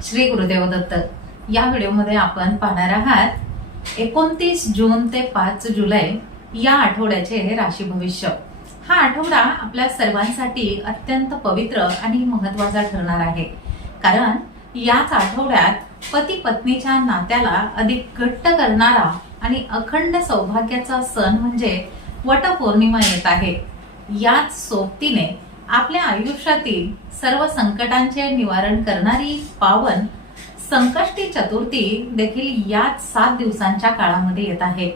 श्री गुरुदेव दत्त. या व्हिडिओमध्ये आपण पाहणार आहात 29 जून ते 5 जुलै या आठवड्याचे राशी भविष्य. हा आठवडा आपल्या सर्वांसाठी अत्यंत पवित्र आणि महत्त्वाचा ठरणार आहे, कारण याच आठवड्यात पती पत्नीच्या नात्याला अधिक घट्ट करणारा आणि अखंड सौभाग्याचा सण म्हणजे वटपौर्णिमा येत आहे. याच सोबतीने आपल्या आयुष्यातील सर्व संकटांचे निवारण करणारी पावन संकष्टी चतुर्थी देखील याच 7 दिवसांच्या काळामध्ये येत आहे.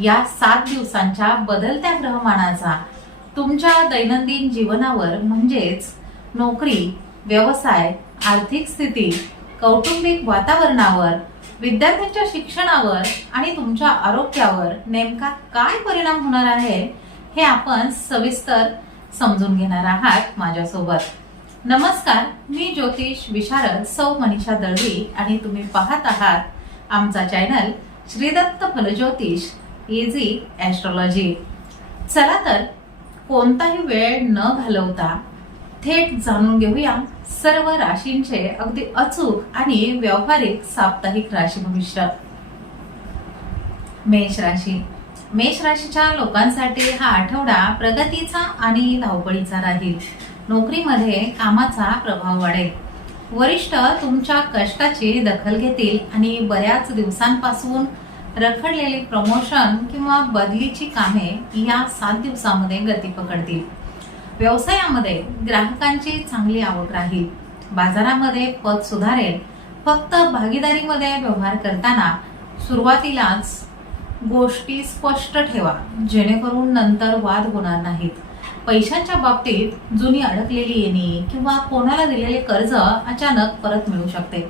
या 7 दिवसांच्या बदलत्या ग्रहमानाचा तुमच्या दैनंदिन जीवनावर म्हणजेच नोकरी, व्यवसाय, आर्थिक स्थिती, कौटुंबिक वातावरणावर, विद्यार्थ्यांच्या शिक्षणावर आणि तुमच्या आरोग्यावर नेमका काय परिणाम होणार आहे हे आपण सविस्तर समजून घेणार आहात माझ्यासोबत. नमस्कार, मी ज्योतिष विशारद सौ मनीषा दळवी आणि तुम्ही पाहत आहात आमचा channel Shri Datta Phaljyotish easy astrology. चला तर कोणताही वेळ न घालवता थेट जाणून घेऊया सर्व राशींचे अगदी अचूक आणि व्यावहारिक साप्ताहिक राशी भविष्य. मेष राशी. मेष राशीच्या लोकांसाठी हा आठवडा प्रगतीचा आणि धावपळीचा राहील. नोकरीमध्ये कामाचा प्रभाव वाढेल. वरिष्ठ तुमच्या कष्टाची दखल घेतील आणि बऱ्याच दिवसांपासून रखडलेली प्रमोशन किंवा बदलीची कामे या 7 दिवसांमध्ये गती पकडतील. व्यवसायामध्ये ग्राहकांची चांगली आवक राहील. बाजारामध्ये पत सुधारेल. फक्त भागीदारीमध्ये व्यवहार करताना सुरुवातीलाच गोष्टी स्पष्ट ठेवा, जेणेकरून नंतर वाद होणार नाहीत. पैशांच्या बाबतीत जुनी अडकलेली येणी किंवा कोणाला दिलेले कर्ज अचानक परत मिळू शकते.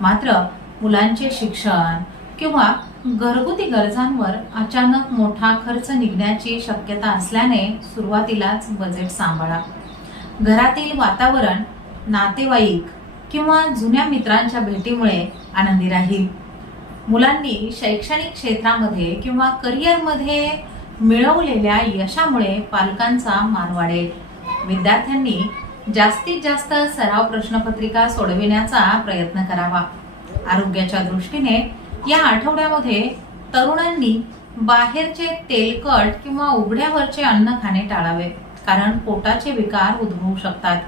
मात्र मुलांचे शिक्षण किंवा घरगुती गरजांवर अचानक मोठा खर्च निघण्याची शक्यता असल्याने सुरुवातीलाच बजेट सांभाळा. घरातील वातावरण नातेवाईक किंवा जुन्या मित्रांच्या भेटीमुळे आनंदी राहील. मुलांनी शैक्षणिक क्षेत्रामध्ये किंवा करिअरमध्ये मिळवलेल्या यशामुळे पालकांचा मान वाढेल. विद्यार्थ्यांनी जास्तीत जास्त सराव प्रश्नपत्रिका सोडविण्याचा प्रयत्न करावा. आरोग्याच्या दृष्टीने या आठवड्यामध्ये तरुणांनी बाहेरचे तेलकट किंवा उघड्यावरचे अन्न खाणे टाळावे, कारण पोटाचे विकार उद्भवू शकतात.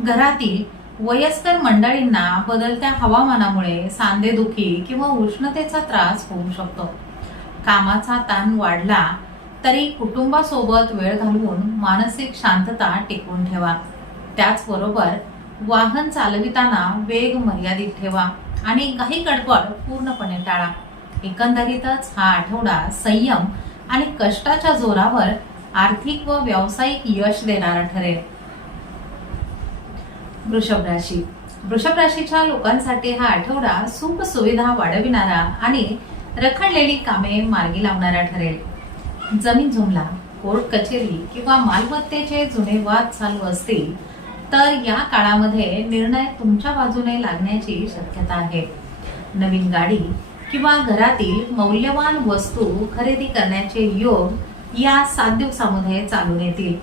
घरातील वयस्कर मंडळींना बदलत्या हवामानामुळे सांधेदुखी किंवा उष्णतेचा त्रास होऊ शकतो. कामाचा ताण वाढला तरी कुटुंबासोबत वेळ घालवून मानसिक शांतता टिकवून ठेवा. त्याचबरोबर वाहन चालविताना वेग मर्यादित ठेवा आणि काही गडबड पूर्णपणे टाळा. एकंदरीतच हा आठवडा संयम आणि कष्टाच्या जोरावर आर्थिक व व्यावसायिक यश देणारा ठरेल. वृषभ राशी. वृषभ राशीच्या लोकांसाठी हा आठवडा सुख सुविधा वाढविणारा आणि रखडलेली कामे मार्गी लावणारा ठरेल. जमीन जुमला, कोर्ट कचेरी किंवा मालमत्तेचे जुने वाद चालू असतील तर या काळामध्ये निर्णय तुमच्या बाजूने लागण्याची शक्यता आहे. नवीन गाडी किंवा घरातील मौल्यवान वस्तू खरेदी करण्याचे योग या 7 दिवसामध्ये चालून येतील.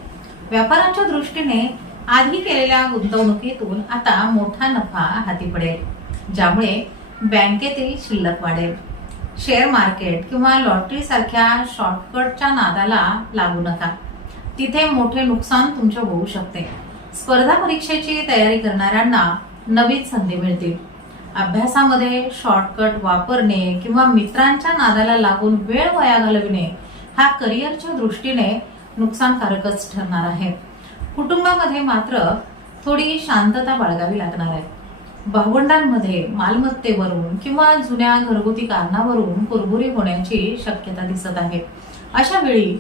व्यापाराच्या दृष्टीने आधी केलेल्या गुंतवणुकीतून आता मोठा नफा हाती पडेल, ज्यामुळे बँकेतील शिल्लक वाढेल. शेअर मार्केट किंवा लॉटरी सारख्या शॉर्टकटच्या नादाला लागू नका, तिथे मोठे नुकसान तुमचे होऊ शकते. स्पर्धा परीक्षेची तयारी करणाऱ्यांना नवीन संधी मिळतील. अभ्यासामध्ये शॉर्टकट वापरणे किंवा मित्रांच्या नादाला लागून वेळ वाया घालविणे हा करिअरच्या दृष्टीने नुकसानकारकच ठरणार आहे. कुटुंबामध्ये मात्र थोडी शांतता बाळगावी लागणार आहे. भावंडांमध्ये मालमत्तेवरून किंवा जुन्या घरगुती कारणावरून कुरबुरी होण्याची शक्यता दिसत आहे. अशा वेळी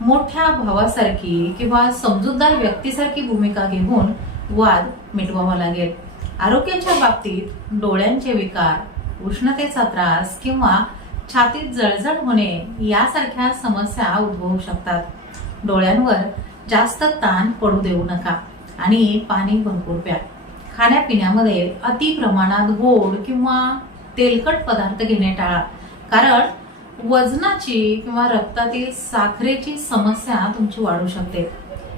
मोठ्या भावासारखी किंवा समजूतदार व्यक्तीसारखी भूमिका घेऊन वाद मिटवावा लागेल. आरोग्याच्या बाबतीत डोळ्यांचे विकार, उष्णतेचा त्रास किंवा छातीत जळजळ होणे यासारख्या समस्या उद्भवू शकतात. डोळ्यांवर जास्त ताण पडू देऊ नका आणि पाणी भरपूर प्या. खाण्यापिण्यामध्ये अति प्रमाणात गोड किंवा तेलकट पदार्थ घेणे टाळा, कारण वजनाची किंवा रक्तातील साखरेची समस्या तुमची वाढू शकते.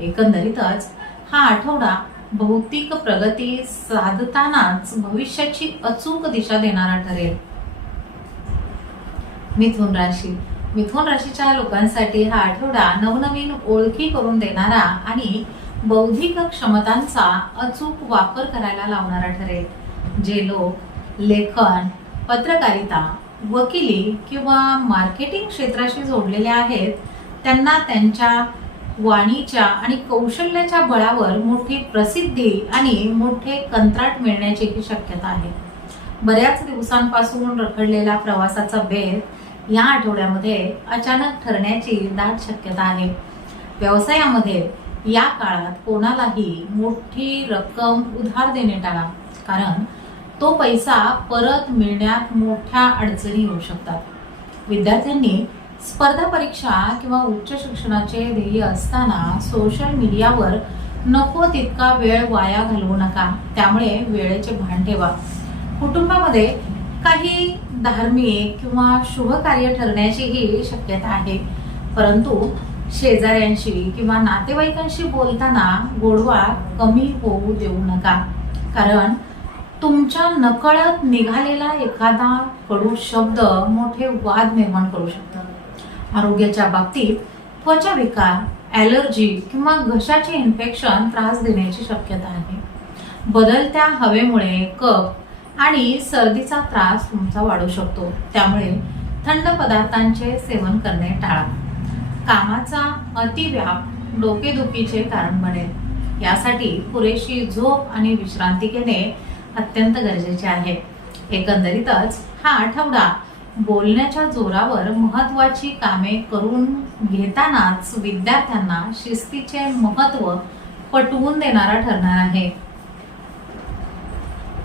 एकंदरीतच हा आठवडा भौतिक प्रगती साधतानाच भविष्याची अचूक दिशा देणारा ठरेल. मिथुन राशी. मिथुन राशीच्या लोकांसाठी हा आठवडा नवनवीन ओळखी करून देणारा आणि बौद्धिक क्षमतांचा अचूक वापर करायला लावणारा ठरेल. जे लोक लेखन, पत्रकारिता, वकिली किंवा मार्केटिंग क्षेत्राशी जोडलेले आहेत त्यांना त्यांच्या वाणीच्या आणि कौशल्याच्या बळावर मोठी प्रसिद्धी आणि मोठे कंत्राट मिळण्याची शक्यता आहे. बऱ्याच दिवसांपासून रखडलेला प्रवासाचा बेत या आठवड्यामध्ये अचानक ठरण्याची दाट शक्यता आहे. व्यवसायामध्ये या काळात कोणालाही मोठी रक्कम उधार देणे टाळा, कारण तो पैसा परत मिळण्यात मोठ्या अडचणी येऊ शकतात. विद्यार्थ्यांनी स्पर्धा परीक्षा किंवा उच्च शिक्षणाचे ध्येय असताना सोशल मीडियावर नको तितका वेळ वाया घालवू नका. त्यामुळे वेळेचे भान ठेवा. कुटुंबामध्ये काही धार्मिक किंवा शुभ कार्य ठरण्याचीही शक्यता आहे, परंतु शेजाऱ्यांशी किंवा नातेवाईकांशी बोलताना गोडवा कमी होऊ देऊ नका, कारण तुमच्या नकळत निघालेला एखादा कडू शब्द मोठे वाद निर्माण करू शकतो. आरोग्याच्या बाबतीत त्वचा विकार, ॲलर्जी किंवा घशाचे इन्फेक्शन त्रास देण्याची शक्यता आहे. बदलत्या हवेमुळे कफ आणि सर्दीचा त्रास तुमचा वाढू शकतो, त्यामुळे थंड पदार्थांचे सेवन करणे टाळा. कामाचा अतिव्याप डोकेदुखीचे कारण बनेल. यासाठी पुरेशी झोप आणि विश्रांती घेणे अत्यंत गरजेचे आहे. एकंदरीतच हा आठवडा बोलण्याच्या जोरावर महत्वाची कामे करून घेतानाच विद्यार्थ्यांना शिस्तीचे महत्त्व पटवून देणारा ठरणार आहे.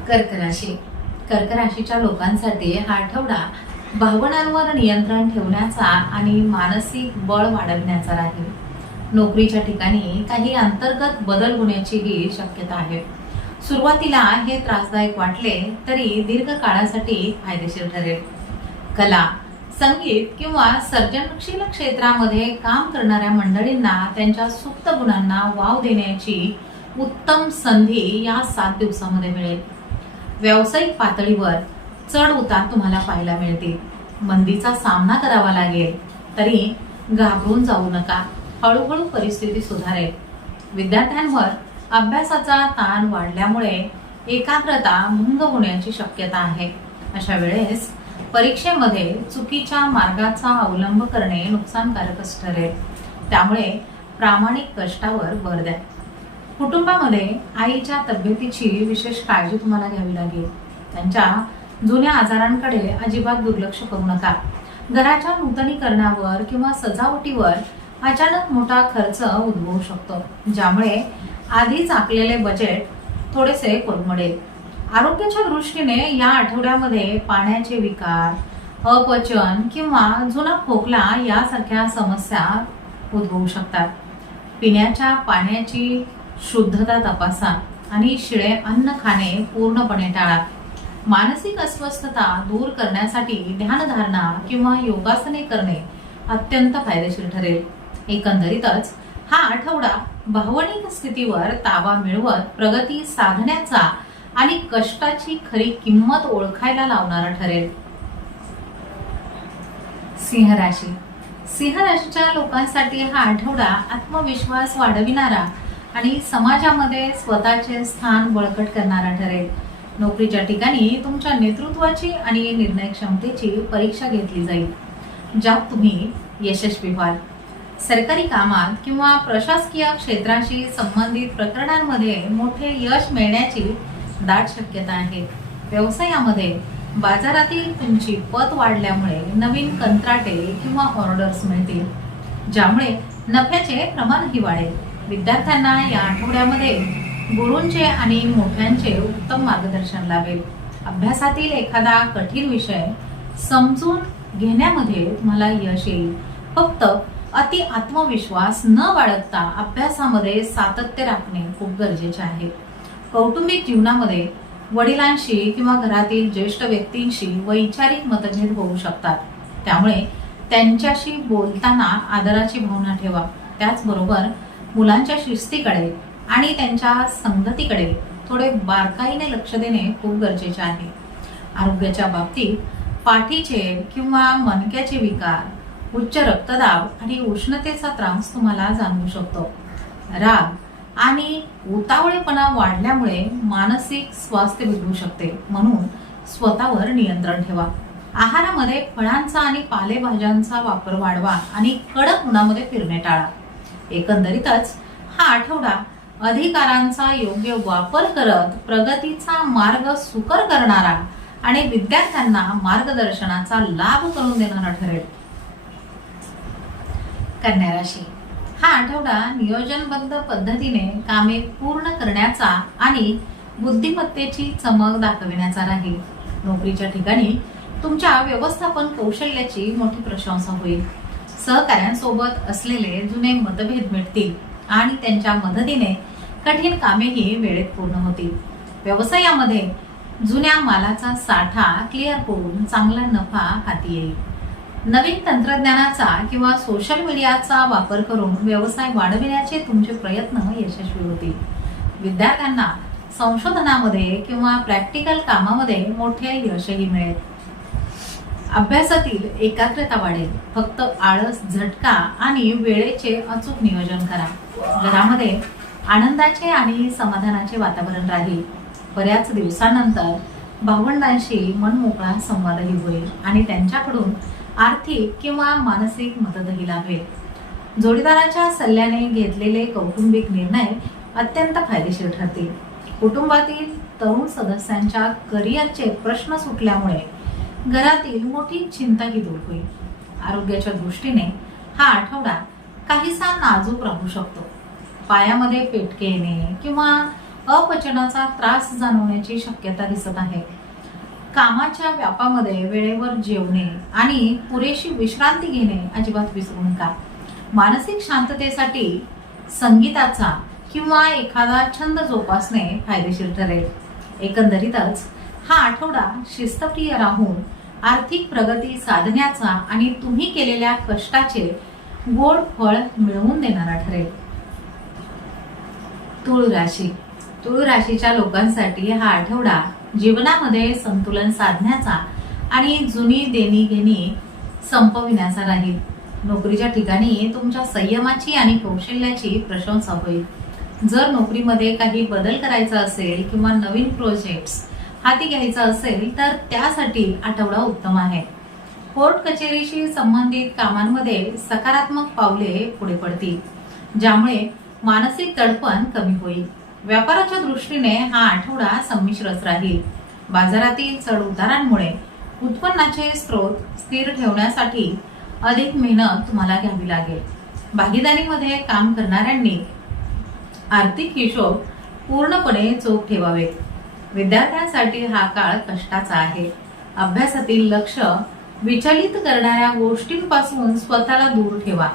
कर्क राशी. कर्क राशीच्या लोकांसाठी हा आठवडा भावनांवर नियंत्रण ठेवण्याचा आणि मानसिक बळ वाढवण्याचा राहील. नोकरीच्या ठिकाणी काही अंतर्गत बदल होण्याचीही शक्यता आहे. सुरुवातीला हे त्रासदायक वाटले तरी दीर्घ काळासाठी फायदेशीर ठरेल. कला, संगीत किंवा सर्जनशील क्षेत्रामध्ये काम करणाऱ्या मंडळींना त्यांच्या सुप्त गुणांना वाव देण्याची उत्तम संधी या 7 दिवसामध्ये मिळेल. व्यावसायिक पातळीवर चढ उतार तुम्हाला पाहायला मिळतील. मंदीचा सामना करावा लागेल तरी घाबरून जाऊ नका. हळूहळू परिस्थिती सुधारेल. विद्यार्थ्यांवर अभ्यासाचा ताण वाढल्यामुळे एकाग्रता भंग होण्याची शक्यता आहे. अशा वेळेस परीक्षेमध्ये चुकीच्या मार्गाचा अवलंब करणे नुकसानकारकच ठरेल. त्यामुळे प्रामाणिक कष्टावर भर द्या. कुटुंबामध्ये आईच्या तब्येतीची विशेष काळजी तुम्हाला घ्यावी लागेल. त्यांच्या जुन्या आजारांकडे अजिबात दुर्लक्ष करू नका. घराच्या नूतनीकरणावर किंवा सजावटीवर अचानक मोठा खर्च उद्भवू शकतो, ज्यामुळे आधीच आखलेले बजेट थोडेसे कोलमडेल. आरोग्याच्या दृष्टीने या आठवड्यामध्ये पाण्याचे विकार, अपचन किंवा जुना खोकला यासारख्या समस्या उद्भवू शकतात. पिण्याच्या पाण्याची शुद्धता तपासा आणि शिळे अन्न खाणे पूर्णपणे टाळा. मानसिक अस्वस्थता दूर करण्यासाठी ध्यानधारणा किंवा योगासने करणे अत्यंत फायदेशीर ठरेल. एकंदरीतच हा आठवडा भावनिक स्थितीवर ताबा मिळवत प्रगती साधण्याचा आणि कष्टाची खरी किंमत ओळखायला लावणारा ठरेल. सिंह राशी. सिंह राशीच्या लोकांसाठी हा आठवडा आत्मविश्वास वाढविणारा आणि समाजामध्ये स्वतःचे स्थान बळकट करणारा ठरेल. नोकरीच्या ठिकाणी तुमच्या नेतृत्वाची आणि निर्णय क्षमतेची परीक्षा घेतली जाईल, ज्यात तुम्ही यशस्वी व्हाल. सरकारी कामात किंवा प्रशासकीय क्षेत्राशी संबंधित प्रकरणांमध्ये मोठे यश मिळण्याची दाट शक्यता आहे. व्यवसायामध्ये बाजारातील तुमची पत वाढल्यामुळे नवीन कंत्राटे किंवा ऑर्डर्स मिळतील, ज्यामुळे नफ्याचे प्रमाणही वाढेल. विद्यार्थ्यांना या आठवड्यामध्ये गुरूंचे आणि मोठ्यांचे उत्तम मार्गदर्शन लाभेल. अभ्यासातील एखादा कठीण विषय समजून घेण्यामध्ये तुम्हाला यश येईल. फक्त अति आत्मविश्वास न बाळगता अभ्यासामध्ये सातत्य राखणे खूप गरजेचे आहे. कौटुंबिक जीवनामध्ये वडिलांशी किंवा घरातील ज्येष्ठ व्यक्तींशी वैचारिक मतभेद होऊ शकतात, त्यामुळे त्यांच्याशी बोलताना आदराची भावना ठेवा. त्याचबरोबर मुलांच्या शिस्तीकडे आणि त्यांच्या संगतीकडे थोडे बारकाईने लक्ष देणे खूप गरजेचे आहे. आरोग्याच्या बाबतीत पाठीचे किंवा मणक्याचे विकार, उच्च रक्तदाब आणि उष्णतेचा त्रास तुम्हाला जाणवू शकतो. राग आणि उतावळेपणा वाढल्यामुळे मानसिक स्वास्थ्य बिघडू शकते, म्हणून स्वतःवर नियंत्रण ठेवा. आहारामध्ये फळांचा आणि पालेभाज्यांचा वापर वाढवा आणि कडक उन्हामध्ये फिरणे टाळा. एकंदरीतच हा आठवडा अधिकारांचा योग्य वापर करत प्रगतीचा मार्ग सुकर करणारा आणि विद्यार्थ्यांना मार्गदर्शनाचा लाभ करून देणारा ठरेल. कन्या राशी, हा आठवडा नियोजनबद्ध पद्धतीने कामे पूर्ण करण्याचा आणि बुद्धिमत्तेची चमक दाखविण्याचा राहील. नोकरीच्या ठिकाणी तुमच्या व्यवस्थापन कौशल्याची मोठी प्रशंसा होईल. सहकाऱ्यांसोबत असलेले जुने मतभेद मिटतील आणि त्यांच्या मदतीने कठीण कामेही वेळेत पूर्ण होतील. व्यवसायामध्ये जुन्या मालाचा साठा क्लिअर होऊन चांगला नफा हाती येईल. नवीन तंत्रज्ञानाचा किंवा सोशल मीडियाचा वापर करून व्यवसाय वाढविण्याचे तुमचे प्रयत्न यशस्वी होतील. विद्यार्थ्यांना संशोधनामध्ये किंवा प्रॅक्टिकल कामामध्ये मोठे यशही मिळेल. अभ्यासातील एकाग्रता वाढेल. फक्त आळस, झटका आणि वेळेचे अचूक नियोजन करा. घरामध्ये आनंदाचे आणि समाधानाचे वातावरण राहील. बऱ्याच दिवसानंतर भावंडांशी मनमोकळा संवादही होईल आणि त्यांच्याकडून आर्थिक किंवा मानसिक मदतही लाभेल. जोडीदाराच्या सल्ल्याने घेतलेले कौटुंबिक निर्णय अत्यंत फायदेशीर ठरतील. कुटुंबातील तरुण सदस्यांच्या करिअरचे प्रश्न सुटल्यामुळे घरातील मोठी चिंताही दूर होईल. आरोग्याच्या दृष्टीने हा आठवडा काहीसा नाजूक राहू शकतो. पायामध्ये पेटके येणे किंवा अपचनाचा त्रास जाणवण्याची शक्यता दिसत आहे. कामाच्या व्यापामध्ये वेळेवर जेवणे आणि पुरेशी विश्रांती घेणे अजिबात विसरू नका. मानसिक शांततेसाठी संगीताचा किंवा एखादा छंद जोपासणे फायदेशीर ठरेल. एकंदरीतच हा आठवडा शिस्तप्रिय राहून आर्थिक प्रगती साधण्याचा आणि तुम्ही केलेल्या कष्टाचे गोड फळ मिळवून देणारा ठरेल. तुळ राशी, तुळ राशीच्या लोकांसाठी हा आठवडा जीवनामध्ये संतुलन साधण्याचा आणि जुनी देणीघेणी संपविण्याचा राहील. नोकरीच्या ठिकाणी तुमच्या संयमाची आणि कौशल्याची प्रशंसा होईल. जर नोकरीमध्ये काही बदल करायचा असेल किंवा नवीन प्रोजेक्ट्स हाती घ्यायचा असेल तर त्यासाठी आठवडा उत्तम आहे. कोर्ट कचेरीशी संबंधित कामांमध्ये सकारात्मक पावले पुढे पडतील, ज्यामुळे मानसिक दडपण कमी होईल. व्यापाराच्या दृष्टीने हा आठवडा संमिश्रच राहील. बाजारातील चढ उतारांमुळे उत्पन्नाचे स्रोत स्थिर ठेवण्यासाठी अधिक मेहनत तुम्हाला घ्यावी लागेल. भागीदारीमध्ये काम करणाऱ्यांनी आर्थिक हिशोब पूर्णपणे चोख ठेवावे. विद्यार्थ्यांसाठी हा काळ कष्टाचा आहे. अभ्यासातील लक्ष विचलित करणाऱ्या गोष्टींपासून स्वतःला दूर ठेवा.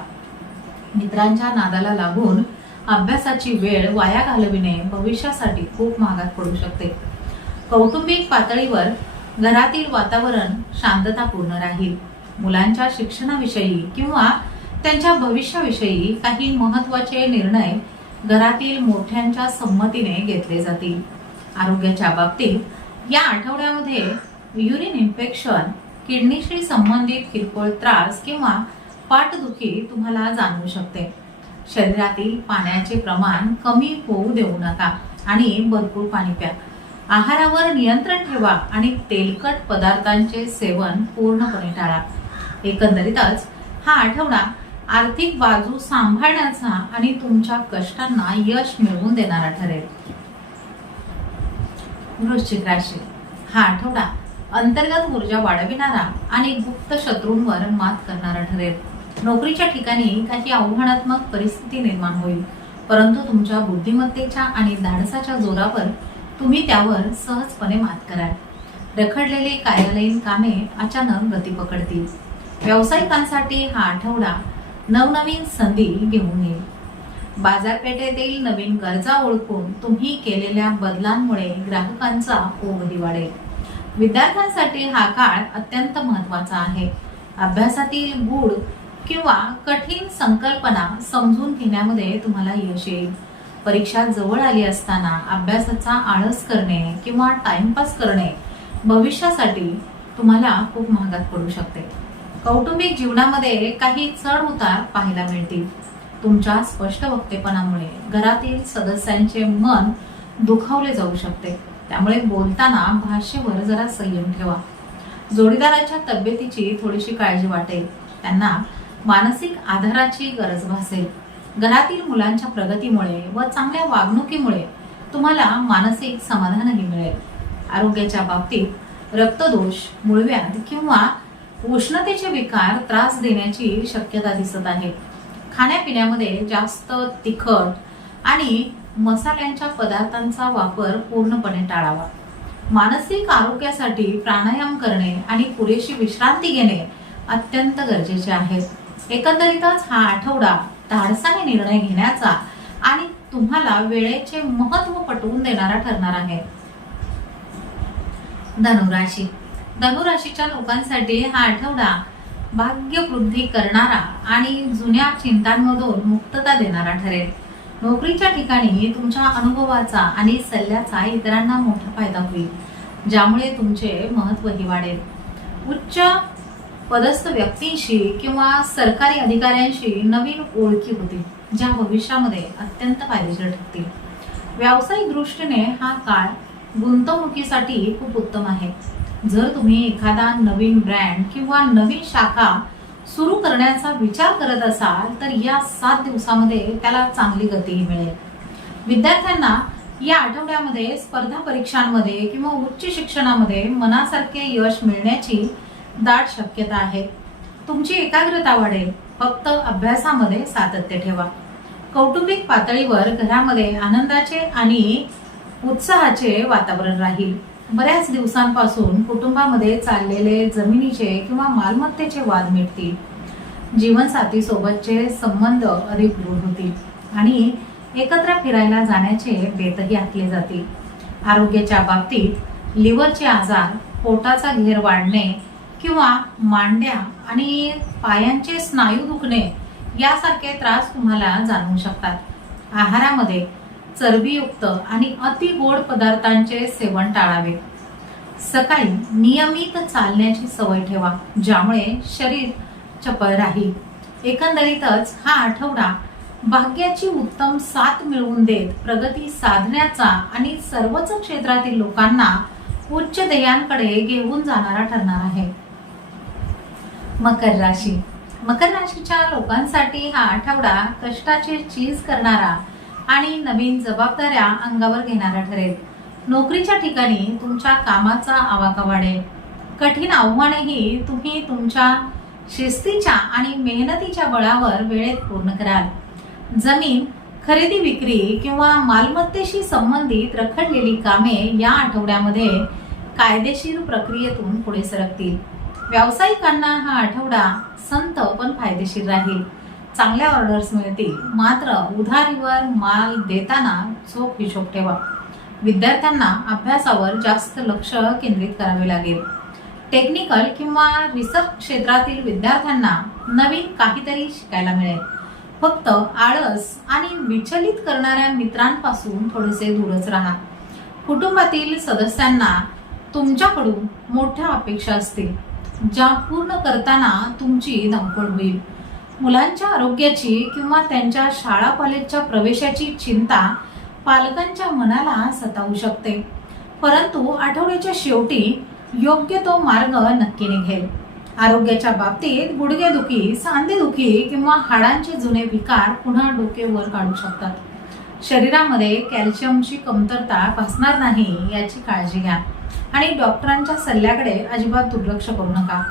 मित्रांच्या नादाला लागून अभ्यासाची वेळ वाया घालविणे भविष्यासाठी खूप महागात पडू शकते. कौटुंबिक पातळीवर घरातील वातावरण शांततापूर्ण राहील. मुलांच्या शिक्षणाविषयी किंवा त्यांच्या भविष्याविषयी काही महत्त्वाचे निर्णय घरातील मोठ्यांच्या संमतीने घेतले जातील. आरोग्याच्या बाबतीत या आठवड्यामध्ये युरिन इन्फेक्शन, किडनीशी संबंधित किरकोळ त्रास किंवा पाठदुखी तुम्हाला जाणवू शकते. शरीरातील पाण्याचे प्रमाण कमी होऊ देऊ नका आणि भरपूर पाणी प्या. आहारावर नियंत्रण ठेवा आणि तेलकट पदार्थांचे सेवन पूर्णपणे टाळा. एकंदरीतच हा आठवडा आर्थिक बाजू सांभाळण्याचा आणि तुमच्या कष्टांना यश मिळवून देणारा ठरेल. वृश्चिक राशी, हा आठवडा अंतर्गत ऊर्जा वाढविणारा आणि गुप्त शत्रूंवर मात करणारा ठरेल. नोकरीच्या ठिकाणी काही आव्हानात्मक परिस्थिती निर्माण होईल, परंतु तुमच्या बुद्धिमत्तेच्या आणि धाडसाच्या जोरावर तुम्ही त्यावर सहजपणे मात कराल. रखडलेली कार्यालयीन कामे अचानक गती पकडतील. व्यावसायिकांसाठी हा आठवडा नवनवीन संधी घेऊन येईल. बाजारपेठेतील नवीन गरजा ओळखून तुम्ही केलेल्या बदलांमुळे ग्राहकांचा ओघही वाढेल. विद्यार्थ्यांसाठी हा काळ अत्यंत महत्त्वाचा आहे. अभ्यासातील गूढ किंवा कठीण संकल्पना समजून घेण्यामध्ये तुम्हाला यश येईल. परीक्षा जवळ आली असताना अभ्यासाचा आळस करणे किंवा टाइमपास करणे भविष्यासाठी तुम्हाला खूप महागात पडू शकते. कौटुंबिक जीवनामध्ये काही चढ उतार पाहायला मिळतील. तुमच्या स्पष्ट वक्तेपणामुळे घरातील सदस्यांचे मन दुखावले जाऊ शकते. त्यामुळे बोलताना भाषेवर जरा संयम ठेवा. जोडीदाराच्या तब्येतीची थोडीशी काळजी वाटेल. त्यांना मानसिक आधाराची गरज भासेल. घरातील मुलांच्या प्रगतीमुळे व चांगल्या वागणुकीमुळे तुम्हाला मानसिक समाधानही मिळेल. आरोग्याच्या बाबतीत रक्तदोष, मूळव्याध किंवा उष्णतेचे विकार त्रास देण्याची शक्यता दिसत आहे. खाण्यापिण्यामध्ये जास्त तिखट आणि मसाल्यांच्या पदार्थांचा वापर पूर्णपणे टाळावा. मानसिक आरोग्यासाठी प्राणायाम करणे आणि पुरेशी विश्रांती घेणे अत्यंत गरजेचे आहे. एकंदरीतच हा आठवडा धाडसाने निर्णय घेण्याचा आणि तुम्हाला वेळेचे महत्त्व पटवून देणारा ठरणार आहे. धनुराशी. धनुराशीच्या लोकांसाठी हा आठवडा भाग्यवृद्धी करणारा आणि जुन्या चिंतांमधून मुक्तता देणारा ठरेल. नोकरीच्या ठिकाणी तुमच्या अनुभवाचा आणि सल्ल्याचा इतरांना मोठा फायदा होईल, ज्यामुळे तुमचे महत्त्वही वाढेल. उच्च पदस्थ व्यक्तींशी किंवा सरकारी अधिकाऱ्यांशी नवीन ओळखी होतील, ज्या भविष्यामध्ये अत्यंत फायदेशीर ठरतील. व्यावसायिक दृष्टीने हा काळ गुंतवणुकीसाठी खूप उत्तम आहे. जर तुम्ही एखादा नवीन ब्रँड किंवा नवीन शाखा सुरू करण्याचा विचार करत असाल तर या 7 दिवसामध्ये त्याला चांगली गतीही मिळेल. विद्यार्थ्यांना या आठवड्यामध्ये स्पर्धा परीक्षांमध्ये किंवा उच्च शिक्षणामध्ये मनासारखे यश मिळण्याची दाट शक्यता आहे. तुमची एकाग्रता वाढेल. फक्त अभ्यासामध्ये सातत्य ठेवा. कौटुंबिक पातळीवर घरामध्ये आनंदाचे आणि उत्साहाचे वातावरण राहील. बऱ्याच दिवसांपासून कुटुंबामध्ये चाललेले जमिनीचे किंवा मालमत्तेचे वाद मिटतील. जीवनसाथी सोबतचे संबंध अधिक दृढ होतील आणि एकत्र फिरायला जाण्याचे बेतही आखले जातील. आरोग्याच्या बाबतीत लिव्हरचे आजार, पोटाचा घेर वाढणे किंवा मांड्या आणि पायांचे स्नायू दुखणे यासारखे त्रास तुम्हाला जाणवू शकतात. आहारामध्ये चरबीयुक्त आणि अति गोड पदार्थांचे सेवन टाळावे. सकाळी नियमित चालण्याची सवय ठेवा, ज्यामुळे शरीर चपळ राहील. एकंदरीतच हा आठवडा भाग्याची उत्तम साथ मिळवून देत प्रगती साधण्याचा आणि सर्वच क्षेत्रातील लोकांना उच्च ध्येयांकडे घेऊन जाणारा ठरणार आहे. मकर राशी. मकर राशीच्या लोकांसाठी हा आठवडा कष्टाचे चीज करणारा आणि नवीन जबाबदाऱ्या अंगावर घेणारा ठरेल. नोकरीच्या ठिकाणी तुमच्या कामाचा आवाका वाढेल. कठीण आव्हानेही तुम्ही तुमच्या शिस्तीच्या आणि मेहनतीच्या बळावर वेळेत पूर्ण कराल. जमीन खरेदी विक्री किंवा मालमत्तेशी संबंधित रखडलेली कामे या आठवड्यामध्ये कायदेशीर प्रक्रियेतून पुढे सरकतील. व्यावसायिकांना हा आठवडा संत पण फायदेशीर राहील. चांगल्या ऑर्डर्स मिळतील, मात्र उधारीवर माल देताना चोख हिशोब ठेवा. विद्यार्थ्यांना अभ्यासावर जास्त लक्ष केंद्रित करावे लागेल. टेक्निकल किंवा रिसर्च क्षेत्रातील विद्यार्थ्यांना नवीन काहीतरी शिकायला मिळेल. फक्त आळस आणि विचलित करणाऱ्या मित्रांपासून थोडेसे दूरच राहा. कुटुंबातील सदस्यांना तुमच्याकडून मोठ्या अपेक्षा असतील, ज्या पूर्ण करताना तुमची धावपळ होईल. मुलांच्या आरोग्याची किंवा त्यांच्या शाळा कॉलेजच्या प्रवेशाची चिंता पालकांच्या मनाला सतावू शकते, परंतु आठवड्याच्या शेवटी योग्य तो मार्ग नक्की निघेल. आरोग्याच्या बाबतीत गुडघेदुखी, सांधेदुखी किंवा हाडांचे जुने विकार पुन्हा डोके वर काढू शकतात. शरीरामध्ये कॅल्शियमची कमतरता भासणार नाही याची काळजी घ्या आणि डॉक्टरांच्या सल्ल्याकडे अजिबात दुर्लक्ष करू नका.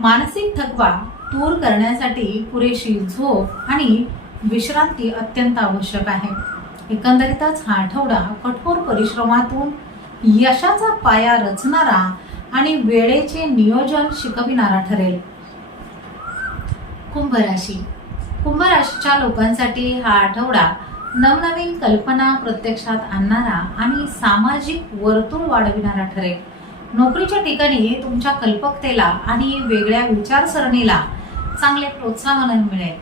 मानसिक थकवा दूर करण्यासाठी पुरेशी झोप आणि विश्रांती अत्यंत आवश्यक आहे. एकंदरीतच हा आठवडा कठोर परिश्रमातून यशाचा पाया रचणारा आणि वेळेचे नियोजन शिकविणारा ठरेल. कुंभ राशी. कुंभ राशीच्या लोकांसाठी हा आठवडा नवनवीन कल्पना प्रत्यक्षात आणणारा आणि सामाजिक वर्तुळ वाढविणारा ठरेल. नोकरीच्या ठिकाणी तुमच्या कल्पकतेला आणि वेगळ्या विचारसरणीला चांगले प्रोत्साहन मिळेल.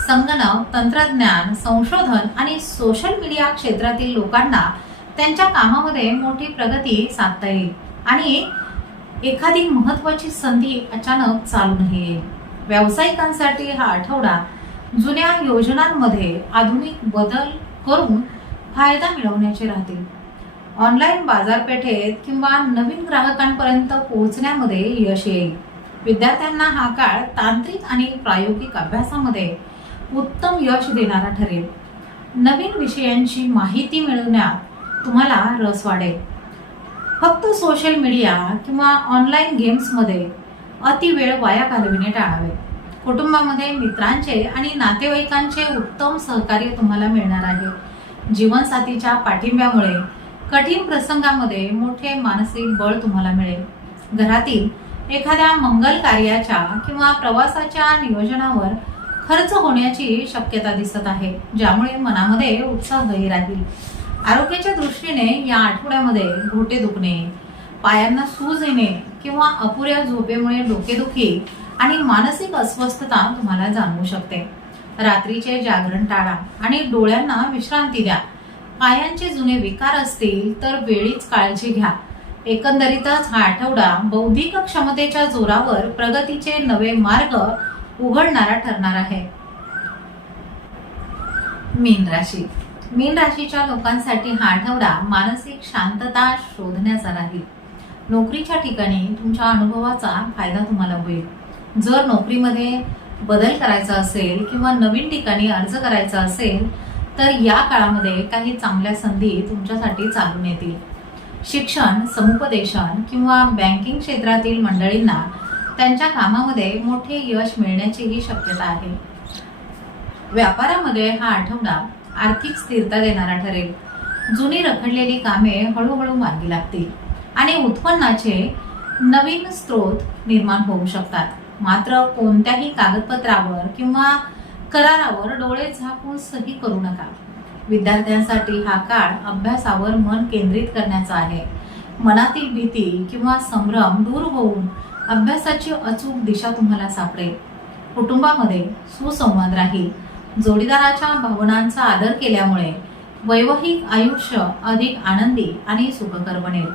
संगणक, तंत्रज्ञान, संशोधन आणि सोशल मीडिया क्षेत्रातील लोकांना त्यांच्या कामामध्ये मोठी प्रगती साधता येईल आणि एखादी महत्त्वाची संधी अचानक चालून येईल. व्यावसायिकांसाठी हा आठवडा जुन्या योजनांमध्ये आधुनिक बदल करून फायदा मिळवण्याचे राहतील. ऑनलाईन बाजारपेठेत किंवा नवीन ग्राहकांपर्यंत पोहोचण्यामध्ये यश येईल. विद्यार्थ्यांना हा काळ तांत्रिक आणि प्रायोगिक अभ्यासामध्ये उत्तम यश देणारा ठरेल. नवीन विषयांची माहिती मिळवण्यात तुम्हाला रस वाढेल. फक्त सोशल मीडिया किंवा ऑनलाईन गेम्समध्ये अति वेळ वाया घालविणे टाळावे. कुटुंबामध्ये मित्रांचे आणि नातेवाईकांचे उत्तम सहकार्य तुम्हाला मिळणार आहे. जीवनसाथीच्या पाठिंब्यामुळे कठीण प्रसंगामध्ये मोठे मानसिक बळ तुम्हाला मिळेल. घरातील एखाद्या मंगल कार्याच्या किंवा प्रवासाच्या नियोजनावर खर्च होण्याची शक्यता दिसत आहे, ज्यामुळे मनामध्ये उत्साहही राहील. आरोग्याच्या दृष्टीने या आठवड्यामध्ये घोटे दुखणे, पायांना सूज येणे किंवा अपुऱ्या झोपेमुळे डोकेदुखी आणि मानसिक अस्वस्थता तुम्हाला जाणवू शकते. रात्रीचे जागरण टाळा आणि डोळ्यांना विश्रांती द्या. पायांचे जुने विकार असतील तर वेळीच काळजी घ्या. एकंदरीतच हा आठवडा बौद्धिक क्षमतेच्या जोरावर प्रगतीचे नवे मार्ग उघडणारा ठरणार आहे. मीन राशी. मीन राशीच्या लोकांसाठी हा आठवडा मानसिक शांतता शोधण्याचा राहील. नोकरीच्या ठिकाणी तुमच्या अनुभवाचा फायदा तुम्हाला होईल. जर नोकरीमध्ये बदल करायचा असेल किंवा नवीन ठिकाणी अर्ज करायचा असेल तर या काळामध्ये काही चांगल्या संधी तुमच्यासाठी चालून येतील. शिक्षण, समुपदेशन किंवा बँकिंग क्षेत्रातील मंडळींना त्यांच्या कामामध्ये मोठे यश मिळण्याचीही शक्यता आहे. व्यापारामध्ये हा आठवडा आर्थिक स्थिरता देणारा ठरेल. जुनी रखडलेली कामे हळूहळू मार्गी लागतील आणि उत्पन्नाचे नवीन स्रोत निर्माण होऊ शकतात. मात्र कोणत्याही कागदपत्रावर किंवा करारावर डोळे झाकून सही करू नका. विद्यार्थ्यांसाठी हा काळ अभ्यासावर मन केंद्रित करण्याचा आहे. मनातील भीती किंवा संभ्रम दूर होऊन अभ्यासाची अचूक दिशा तुम्हाला सापडेल. कुटुंबामध्ये सुसंवाद राहील. जोडीदाराच्या भावनांचा आदर केल्यामुळे वैवाहिक आयुष्य अधिक आनंदी आणि सुखकर बनेल.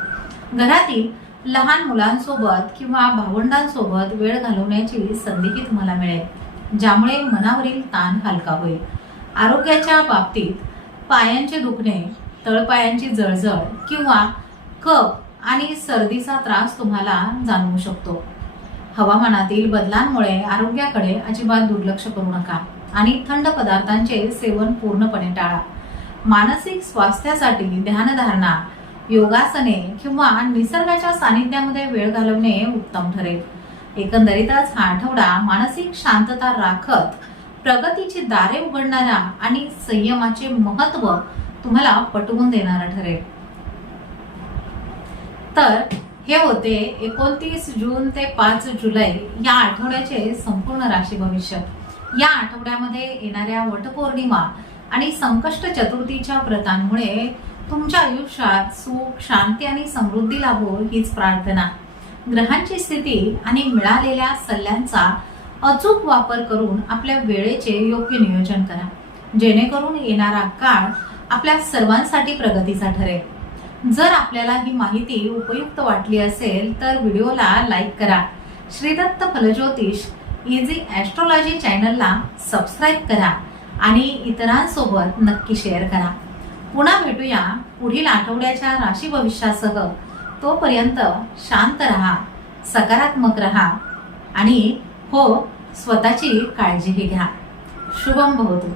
घरातील लहान मुलांसोबत किंवा भावंडांसोबत वेळ घालवण्याची संधीही तुम्हाला मिळेल, ज्यामुळे मनावरील ताण हलका होईल. आरोग्याच्या बाबतीत पायांचे दुखणे, तळपायांची जळजळ किंवा कफ आणि सर्दीचा त्रास तुम्हाला जाणवू शकतो. हवामानातील बदलांमुळे आरोग्याकडे अजिबात दुर्लक्ष करू नका आणि थंड पदार्थांचे सेवन पूर्णपणे टाळा. मानसिक स्वास्थ्यासाठी ध्यानधारणा, योगासने किंवा निसर्गाच्या सानिध्यामध्ये वेळ घालवणे उत्तम ठरेल. एकंदरीतच हा आठवडा मानसिक शांतता राखत प्रगतीची दारे उघडणारा आणि संयमाचे महत्त्व तुम्हाला पटवून देणारा ठरेल. तर हे होते 29 जून ते 5 जुलै या आठवड्याचे संपूर्ण राशी भविष्य. या आठवड्यामध्ये येणाऱ्या वटपौर्णिमा आणि संकष्ट चतुर्थीच्या व्रतांमुळे तुमच्या आयुष्यात सुख, शांती आणि समृद्धी लाभो हीच प्रार्थना. ग्रहांची स्थिती आणि मिळालेल्या सल्ल्यांचा अचूक वापर करून आपल्या वेळेचे योग्य नियोजन करा, जेणेकरून येणारा काळ आपल्या सर्वांसाठी प्रगतीचा ठरेल. जर आपल्याला ही माहिती उपयुक्त वाटली असेल तर व्हिडिओला लाईक करा. श्रीदत्त फलज्योतिष इझी ॲस्ट्रोलॉजी चॅनलला सबस्क्राईब करा आणि इतरांसोबत नक्की शेअर करा. पुन्हा भेटूया पुढील आठवड्याच्या राशी भविष्यासह. तोपर्यंत शांत रहा, सकारात्मक रहा आणि हो, स्वतःची काळजीही घ्या. शुभम भवतु.